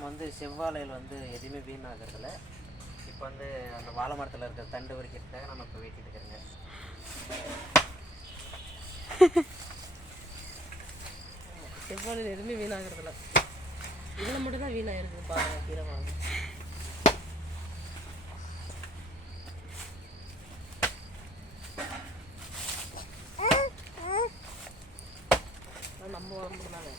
நம்ம வந்து செவ்வாழையில் வந்து எதுவுமே வீணாகிறதில்ல. இப்போ வந்து அந்த வாழை மரத்தில் இருக்கிற தண்டு வரைக்கிறதுக்காக நம்ம இப்போ வெட்டிட்டு இருக்கிறோங்க செவ்வாழையில் எதுவுமே வீணாகிறதில்ல. இதில் மட்டும்தான் வீணாகிருக்கு வீணாயிருக்குது பாருங்க கீரை வாங்க நம்ம உடம்புக்கு தானே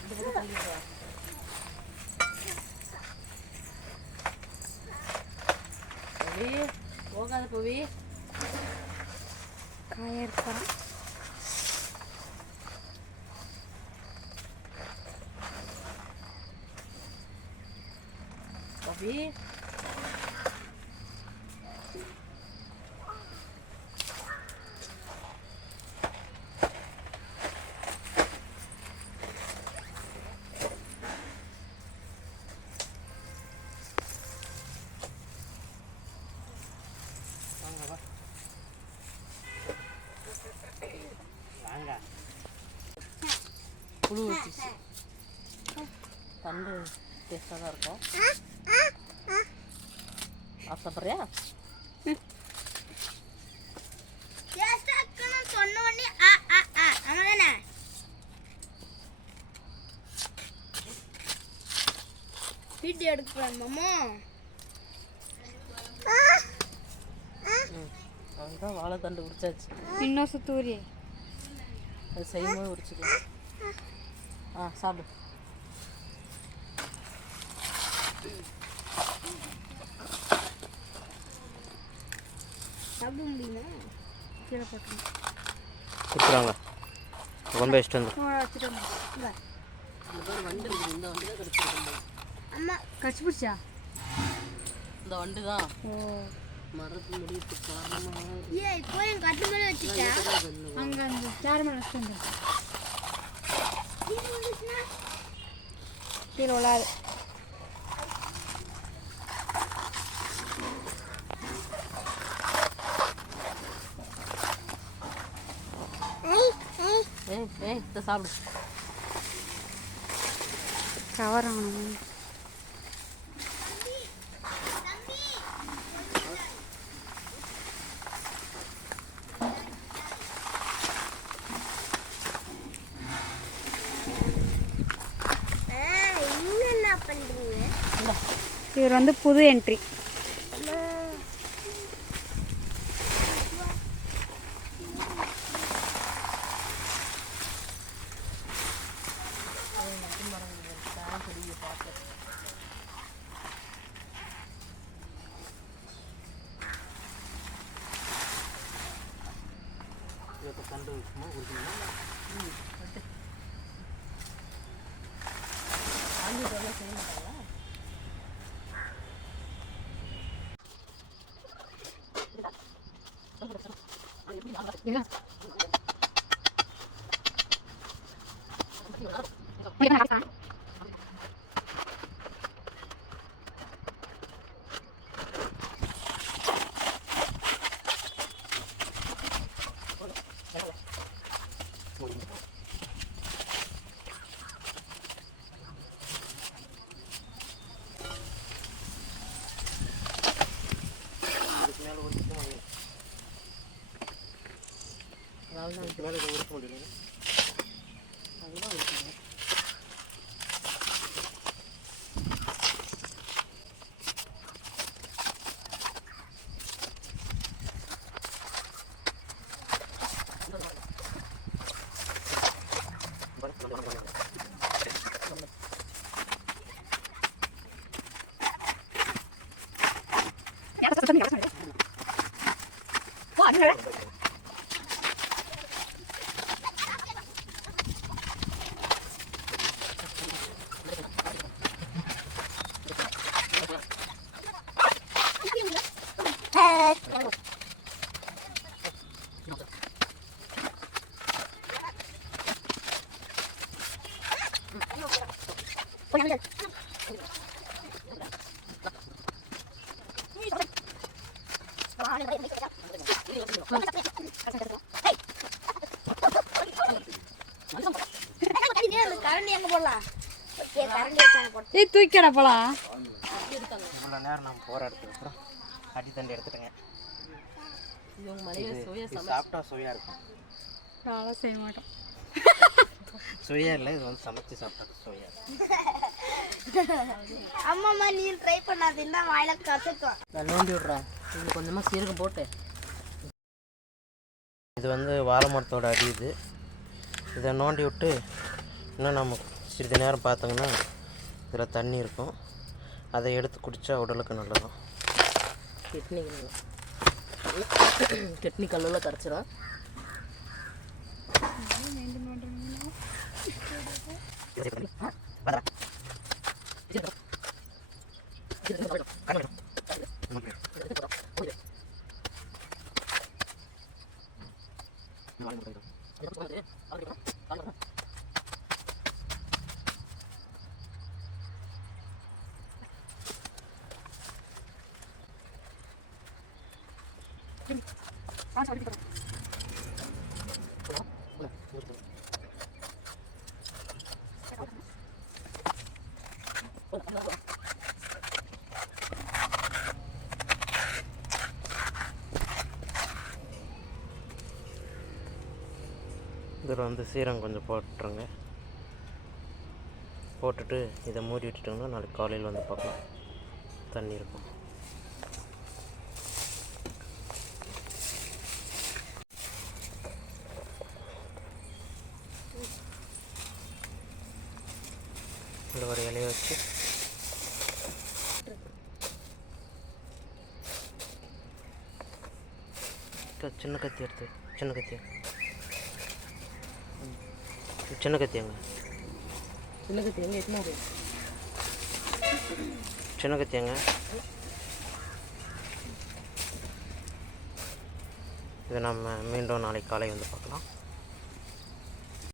இந்த பக்கம் தள்ளிட்டு வா. பவி போகாத பவி. காய பவி வாங்க வா வாங்க புழு வச்சிச்சு தண்டு டேஸ்டாக தான் இருக்கும். ஆசைப்படுறியா சொன்ன உடனே ஆ ஆ ஆ ஆமா தானே வீடியோ எடுக்கிறேன் மாமா அதுதான் வாழை தண்டு உரிச்சாச்சு. இன்னும் சுத்தூரி அது செய்யும்போது உரிச்சுக்கலாம். ஆ சாப்பிடு. சாப்பிட முடியுமா? கீழே போட்டுருங்க கொடுக்குறாங்க போய் வச்சுட்டு வந்து அம்மா கடிச்சு பிடிச்சா? இந்த வண்டு தான் ஓ. மரத்து முடிவுக்கு காரணமாக ஏ இப்போ என் கட்டு மேலே வச்சுட்டேன் அங்கே அந்த சேர் மேலே வச்சுட்டு கீழே விழாது ஏய் ஏய் இதை சாப்பிடு கவர் ஆகணும் இவர் வந்து புது என்ட்ரி இப்போ தண்டு சும்மா 你看 அதாவது இதுக்கு மேலே இதை கரண்டி எங்க போடலாம் ஏய் தூக்கிடா போலாம். இவ்வளோ நேரம் நம்ம போராடுறதுக்கு அப்புறம் அடி தண்டி எடுத்துட்டேங்க. சாப்பிட்டா சுவையாக இருக்கும். நானும் செய்ய மாட்டோம். சுவையா இல்லை இது வந்து சமைச்சு சாப்பிட்டா சுவையாக அம்மாம்மா நீ ட்ரை பண்ணாதீங்கன்னா வாயில கற்றுக்கும் நான் நோண்டி விட்றேன் இது கொஞ்சமாக சீரகம் போட்டு. இது வந்து வாழை மரத்தோட அடி இது. இதை நோண்டி விட்டு இன்னும் நம்ம சிறிது நேரம் பார்த்தோங்கன்னா இதில் தண்ணி இருக்கும். அதை எடுத்து குடித்தா உடலுக்கு நல்லதும் கிட்னி கிட்னி கல்லில் கரைச்சிரும் இதில் வந்து சீரகம் கொஞ்சம் போட்டுருங்க. போட்டுட்டு இதை மூடி விட்டுட்டோம்னா நாளைக்கு காலையில் வந்து பார்க்கலாம். தண்ணி இருக்கும். இந்த ஒரு இலைய வச்சு க- சின்ன கத்தி எடுத்து சின்ன கத்தி. சின்ன கத்தி எங்க சின்ன கத்தி எங்கே எத்தனை சின்ன கத்தி எங்க இதை நம்ம மீண்டும் நாளைக்கு காலை வந்து பார்க்கலாம்.